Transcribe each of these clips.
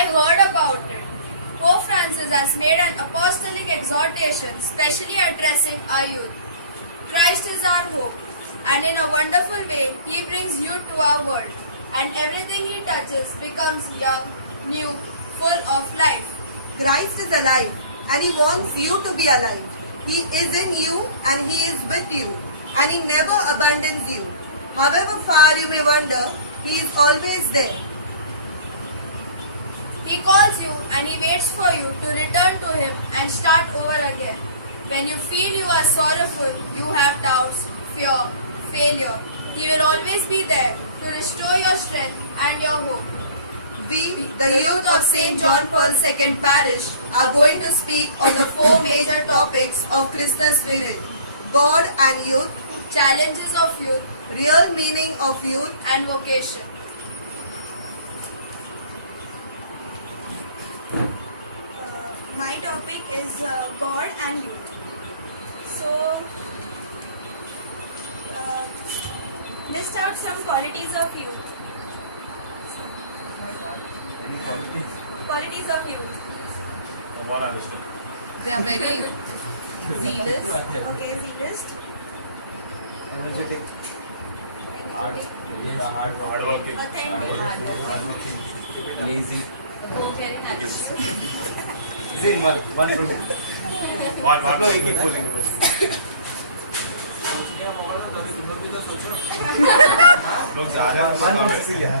I heard about it. Pope Francis has made an apostolic exhortation specially addressing our youth. Christ is our hope, and in a wonderful way, He brings youth to our world, and everything He touches becomes young, new, full of life. Christ is alive, and He wants you to be alive. He is in you, and He is with you, and He never abandons you. However far you may wander, He is always there. He calls you and He waits for you to return to Him and start over again. When you feel you are sorrowful, you have doubts, fear, failure, He will always be there to restore your strength and your hope. We, the youth of St. John Paul II Parish, are going to speak on the four major topics of Christmas spirit: God and youth, Challenges of youth real meaning of youth, and vocation. My topic is God and youth. So, list out some qualities of youth. Qualities of youth. they are very zealous, Okay, zealous. Energetic. Hardworking. Authentic. Easy. Go-getting attitude. Easy in one from it. One, no, एक ही बोलेंगे लोग जा रहे हैं One from Cecilia.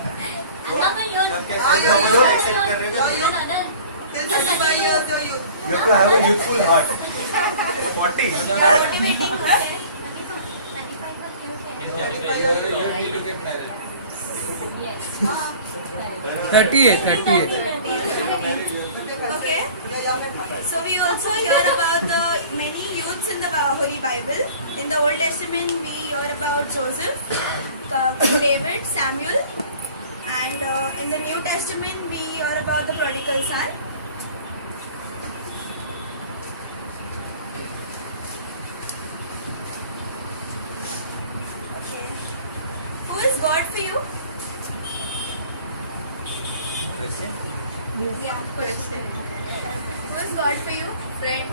Till 65 years your youth. You have to have a youthful heart. 40. You are motivating person. 38. Okay. So we also hear about the many youths in the Holy Bible. In the Old Testament, we hear about Joseph, David, Samuel, and in the New Testament, we hear about the prodigal son. Okay. Who is God for you? Yeah, question. Who is God for you? Friend.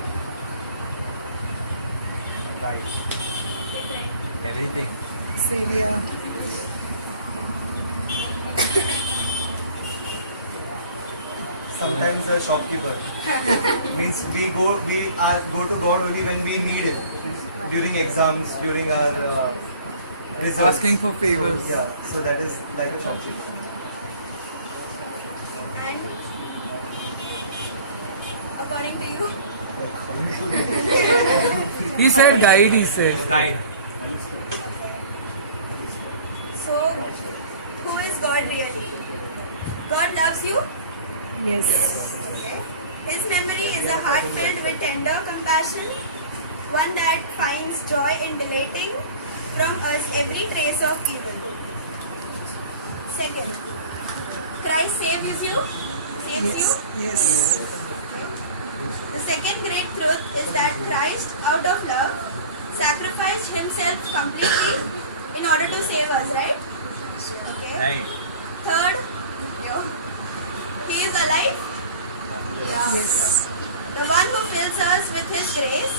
Right. Different. Everything. Sometimes a shopkeeper. Means we go to God only when we need Him. During exams, during our results. Asking for favors. Yeah, so that is like a shopkeeper. And according to you, He said guide, he said. so who is God really? God loves you? Yes. Okay. His memory is a heart filled with tender compassion, one that finds joy in deleting from us every trace of evil. Second, Christ saves you. Yes. The second great truth is that Christ, out of love, sacrificed Himself completely in order to save us, right? Okay. Third, He is alive. Yes. The one who fills us with His grace,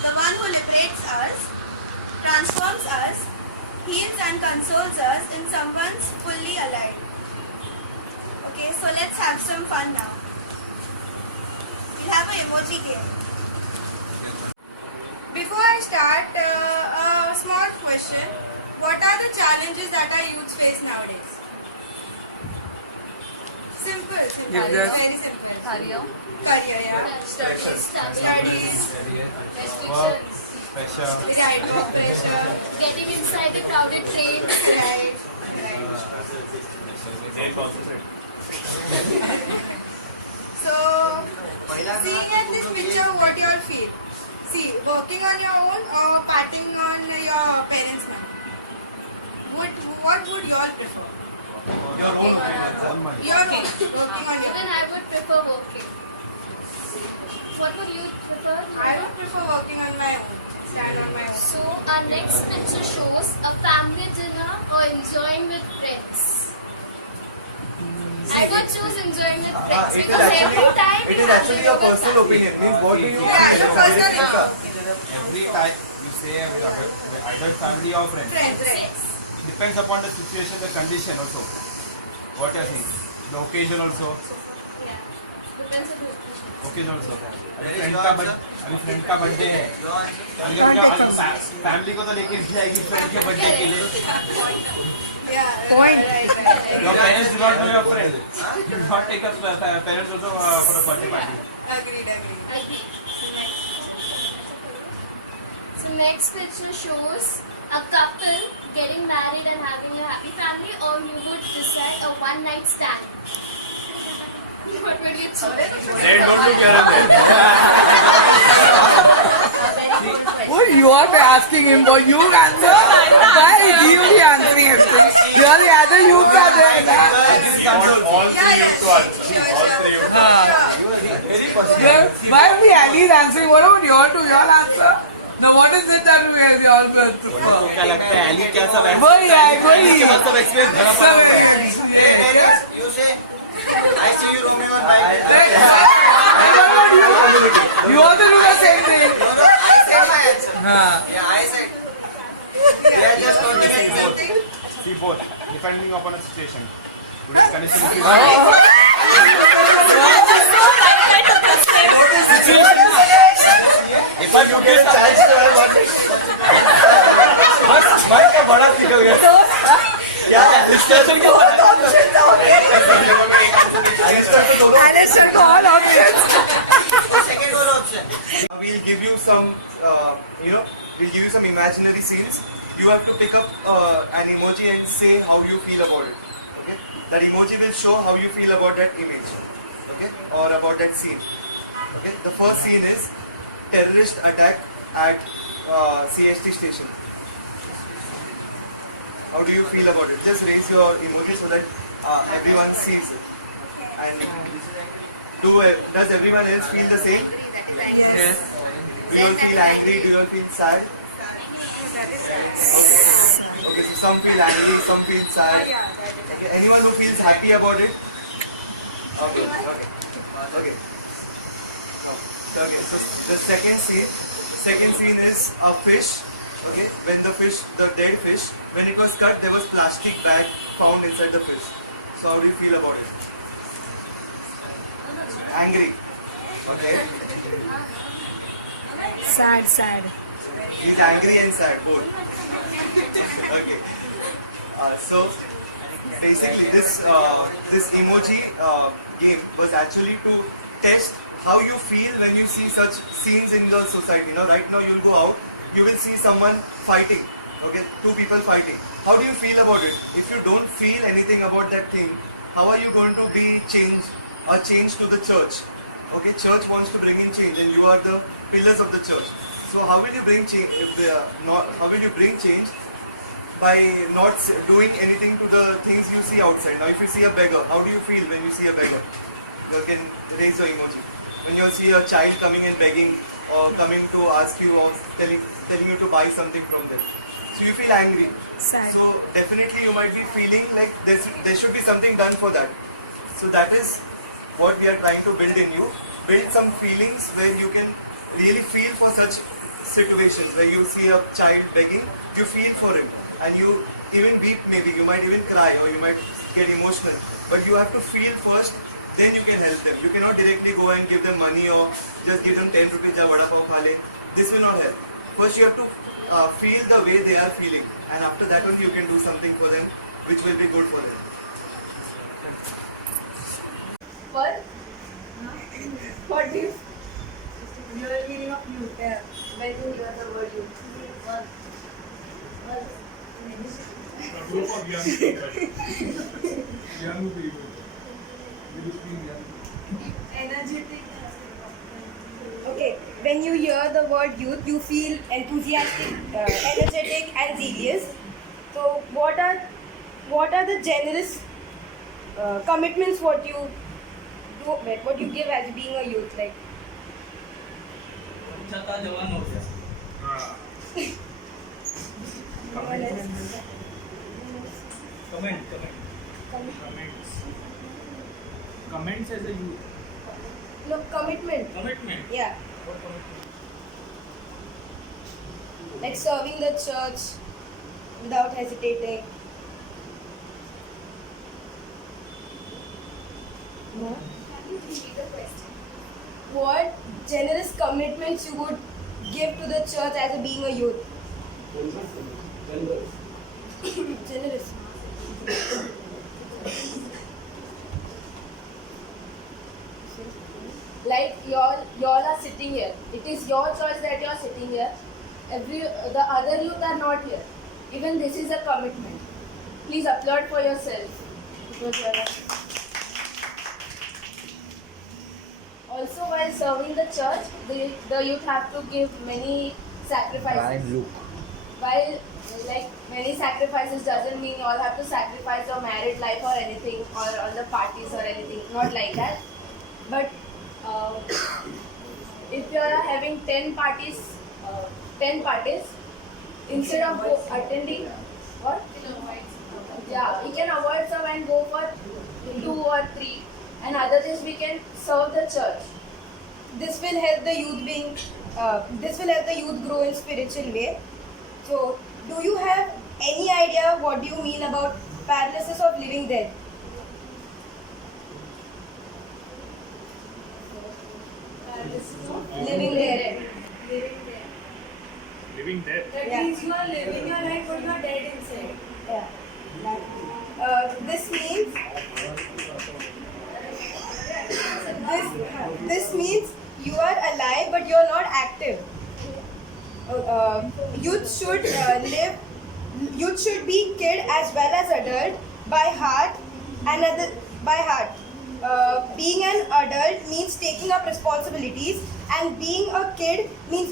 the one who liberates us, transforms us, heals and consoles us in someone's fully alive. Okay, so let's have some fun now. We'll have an emoji game. Before I start, a small question. What are the challenges that our youth face nowadays? Simple. If there's- Very simple. Career, Career, yeah. studies, Studies. restrictions, Pressure. Right, work pressure. getting inside the crowded trains. Right. So, seeing at this picture, what you all feel? See, working on your own or parting on your parents' money? What would you all prefer? Your own money. Your own, working on your Then own. I would prefer working. What would you prefer? I would prefer working on my own. Stand on my own. So our next picture shows a family dinner or enjoying with friends. I would choose enjoying with it friends is because every actually time it you is have actually to your go with personal family. opinion. Means what do you? Yeah, your personal Every time you say with either family or friends. Yes. Depends upon the situation, the condition also. What you think? The occasion also. Yeah. Depends on the occasion. occasion also. अभी friend का birthday है, अगर family को तो लेके भी आएगी friend के बर्थडे के लिए. Your parents do not know your friend. You do not take a parents also for a birthday party. Agreed. Okay. So next picture shows a couple getting married and having a happy family, or you would decide a one-night stand. What would you choose? Hey, don't look at What you are asking him for? You answer. Why is he answering everything? Really, either you can do that. all three you to answer. Sure. All three you to answer. Why only Ali is answering? What about your two? Your answer? Now what is it that we are all going through? क्या लगता है Eli क्या सब वही है, वही है। सब एक्सपीरियंस भरा पड़ा हुआ है. Hey, Darius, you say, I see you roaming on bike. What about you? You also do the same thing. I said my answer. हाँ. Yeah, I said. They are just talking and nothing. See both, depending upon the situation. Today's condition is If I look at chance, I want it. बस भाई का बड़ा निकल गया. क्या? Discussion क्या बड़ा? Anderson को all options. Second one option. We'll give you some, we'll give you some imaginary scenes. You have to pick up an emoji and say how you feel about it. Okay? That emoji will show how you feel about that image. Okay? Or about that scene. Okay? The first scene is terrorist attack at CST station. How do you feel about it? Just raise your emoji so that everyone sees it. And does everyone else feel the same? Yes. Do you all feel angry? Do you all feel sad? Okay, so some feel angry, some feel sad. Okay, anyone who feels happy about it? Okay. So the second scene is a fish. Okay, when the dead fish, when it was cut, there was plastic bag found inside the fish. So how do you feel about it? Angry. Okay. Sad. He's angry and sad, both. Okay. So basically, this emoji game was actually to test how you feel when you see such scenes in the society. Right now you'll go out, you will see someone fighting. Okay, two people fighting. How do you feel about it? If you don't feel anything about that thing, how are you going to be change to the church? Okay, church wants to bring in change, and you are the pillars of the church. So how will you bring change how will you bring change? By not doing anything to the things you see outside. Now if you see a beggar, how do you feel when you see a beggar? You can raise your emoji. When you see a child coming and begging or coming to ask you or telling you to buy something from them. So you feel angry. Sad. So definitely you might be feeling like there should be something done for that. So that is what we are trying to build in you. Build some feelings where you can really feel for such situations where you see a child begging, you feel for him and you even weep, maybe you might even cry or you might get emotional, but you have to feel first, then you can help them. You cannot directly go and give them money or just give them 10 rupees, ja vada pav kha le. This will not help. First you have to feel the way they are feeling, and after that only you can do something for them which will be good for them. What do you? You are feeling of you. Yeah. When you hear the word you. Group of young people. Young people. Energetic. Okay, when you hear the word youth, you feel enthusiastic, energetic, and serious. So, what are the generous commitments what you do, what you give as being a youth? Like, comments as a youth. No, commitment. Commitment. Yeah. What commitment? Like serving the church without hesitating. No. What generous commitments you would give to the church as a being a youth? Generous. Like y'all are sitting here. It is your choice that you're sitting here. The other youth are not here. Even this is a commitment. Please applaud for yourself. Because you are- Also, while serving the church, the youth have to give many sacrifices. While many sacrifices doesn't mean you all have to sacrifice your married life or anything, or all the parties or anything. Not like that. But if you are having 10 parties, instead of attending, what? Yeah, we can avoid some and go for 2 or 3, and other days we can serve the church. This will help the youth grow in spiritual way. So, do you have any idea what do you mean about paralysis of living dead? Living dead. Living dead. That means you are living your life but you are dead inside. Yeah. This means you are alive but you are not active. Youth should be kid as well as adult by heart. Being an adult means taking up responsibilities, and being a kid means